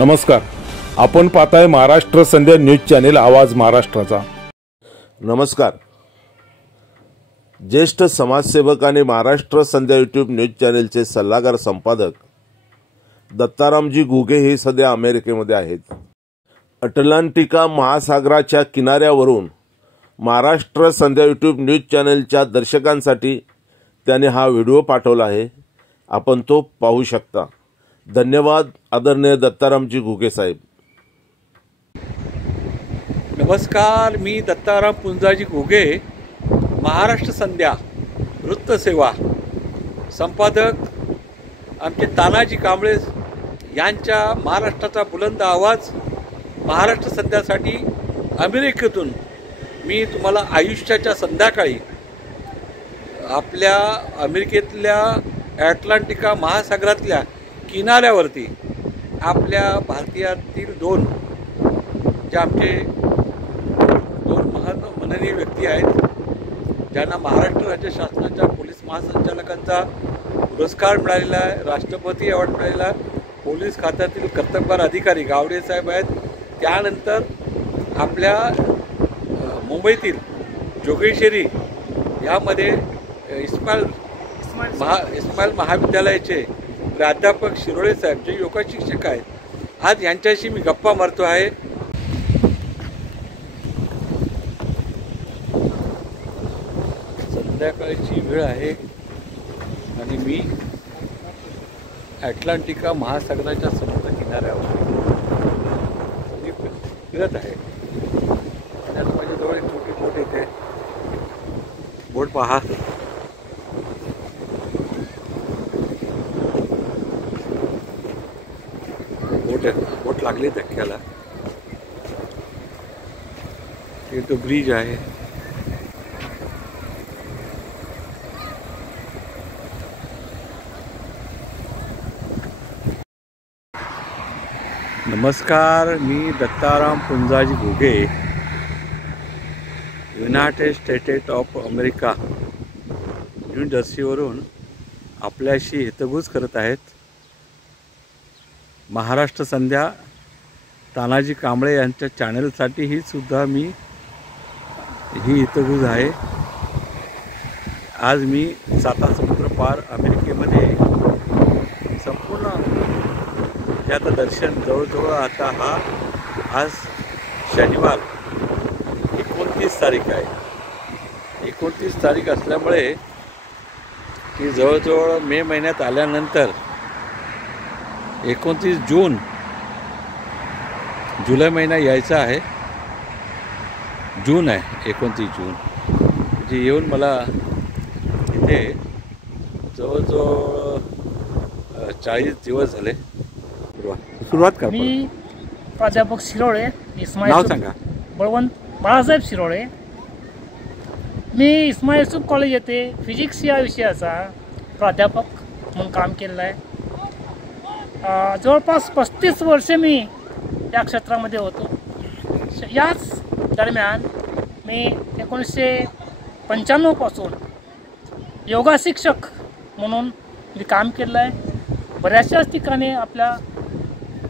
नमस्कार, आपण पाहताय महाराष्ट्र संध्या न्यूज चॅनेल आवाज महाराष्ट्राचा। नमस्कार। ज्येष्ठ समाजसेवक आणि महाराष्ट्र संध्या यूट्यूब न्यूज चॅनेलचे सल्लागार संपादक दत्तारामजी घुगे हे सध्या अमेरिकेमध्ये आहेत। अटलांटिका महासागराच्या किनाऱ्यावरून महाराष्ट्र संध्या यूट्यूब न्यूज चॅनेलच्या दर्शकांसाठी त्याने हा व्हिडिओ पाठवला आहे, आपण तो पाहू शकता। धन्यवाद आदरणीय दत्तारामजी घुगे साहेब। नमस्कार, मी दत्ताराम पुंजाजी घुगे, महाराष्ट्र संध्या वृत्तसेवा संपादक आमचे तानाजी कांबळे यांच्या महाराष्ट्राचा बुलंद आवाज महाराष्ट्र संध्यासाठी अमेरिकेतून मी तुम्हाला आयुष्याच्या संध्याकाळी आपल्या अमेरिकेतल्या अटलांटिका महासागरातल्या किनाऱ्यावरती आपल्या भारतीयातील दोन जे आमचे माननीय व्यक्ती आहेत, ज्यांना महाराष्ट्र राज्य शासनाच्या पोलीस महासंचालकांचा पुरस्कार मिळालेला आहे, राष्ट्रपती अवॉर्ड मिळालेला आहे, पोलीस खात्यातील कर्तबगार अधिकारी गावडे साहेब आहेत। त्यानंतर आपल्या मुंबईतील जोगेश्वरी यामध्ये इस्माईल महाविद्यालयाचे प्राध्यापक शिरोळे साहेब जे योगा शिक्षक आहेत, आज यांच्याशी मी गप्पा मारतो आहे। संध्याकाळची वेळ आहे आणि मी अटलांटिका महासागराच्या समुद्र किनाऱ्यावर फिरत आहे। त्यात माझ्याजवळ एक छोटे छोटे इथे बोट पहा, बोट लागली धक्क्याला। हे तो ब्रिज आहे। नमस्कार, मी Dattaram Punjaji Ghuge, United States of America New जर्सीवरून आपल्याशी हितगुज करत आहेत। महाराष्ट्र संध्या तानाजी कांबळे यांच्या चॅनलसाठी ही सुद्धा मी ही हितगुज आहे। आज मी साता समुद्र पार अमेरिकेमध्ये संपूर्ण त्याचं दर्शन जवळजवळ आता आज शनिवार 29 तारीख आहे। 29 तारीख असल्यामुळे की जवळजवळ मे महिन्यात आल्यानंतर 29 जून जुलै महिना यायचा आहे। जून आहे 29 जून, म्हणजे येऊन मला इथे जवळजवळ 40 दिवस झाले। सुरुवात कर। मी प्राध्यापक शिरोळे, नाव सांगा। बळवंत बाळासाहेब शिरोळे। मी इस्माईल युसूफ कॉलेज येथे फिजिक्स या विषयाचा प्राध्यापक म्हणून काम केलेलं आहे। जवळपास 35 वर्षे मी या क्षेत्रामध्ये होतो। याच दरम्यान मी 1995 पासून योगा शिक्षक म्हणून मी काम केलं आहे। बऱ्याचशाच ठिकाणी आपल्या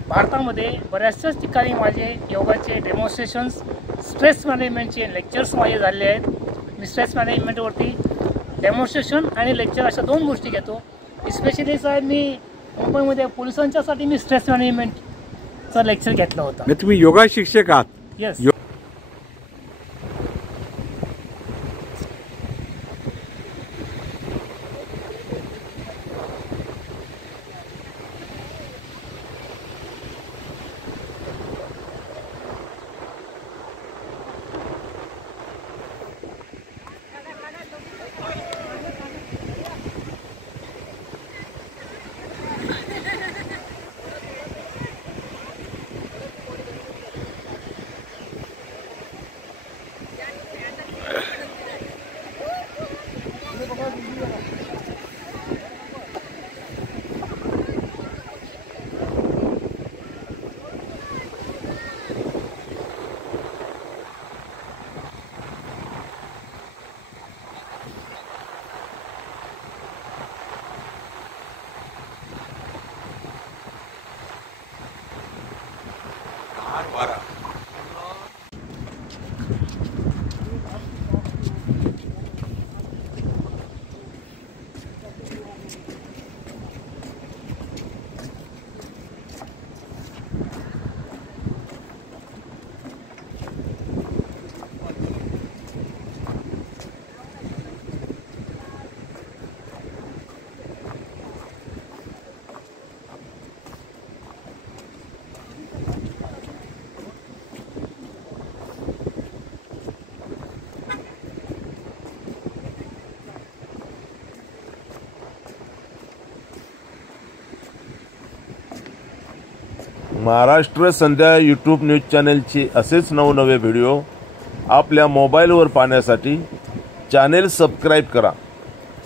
भारतामध्ये बऱ्याचशाच ठिकाणी माझे योगाचे डेमॉन्स्ट्रेशन्स, स्ट्रेस मॅनेजमेंटचे लेक्चर्स माझे झाले आहेत। मी स्ट्रेस मॅनेजमेंटवरती डेमॉन्स्ट्रेशन आणि लेक्चर अशा दोन गोष्टी घेतो। स्पेशली साहेब मी मुंबईमध्ये पोलिसांच्यासाठी मी स्ट्रेस मॅनेजमेंटचं लेक्चर घेतलं होतं। तुम्ही योगा शिक्षक आहात? येस। महाराष्ट्र संध्या यूट्यूब न्यूज चॅनेलचे असेच नवनवे व्हिडिओ आपल्या मोबाईलवर पाहण्यासाठी चॅनेल सबस्क्राईब करा,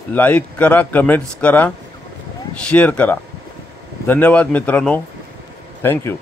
लाईक करा, कमेंट्स करा, शेअर करा. धन्यवाद मित्रांनो. थँक्यू.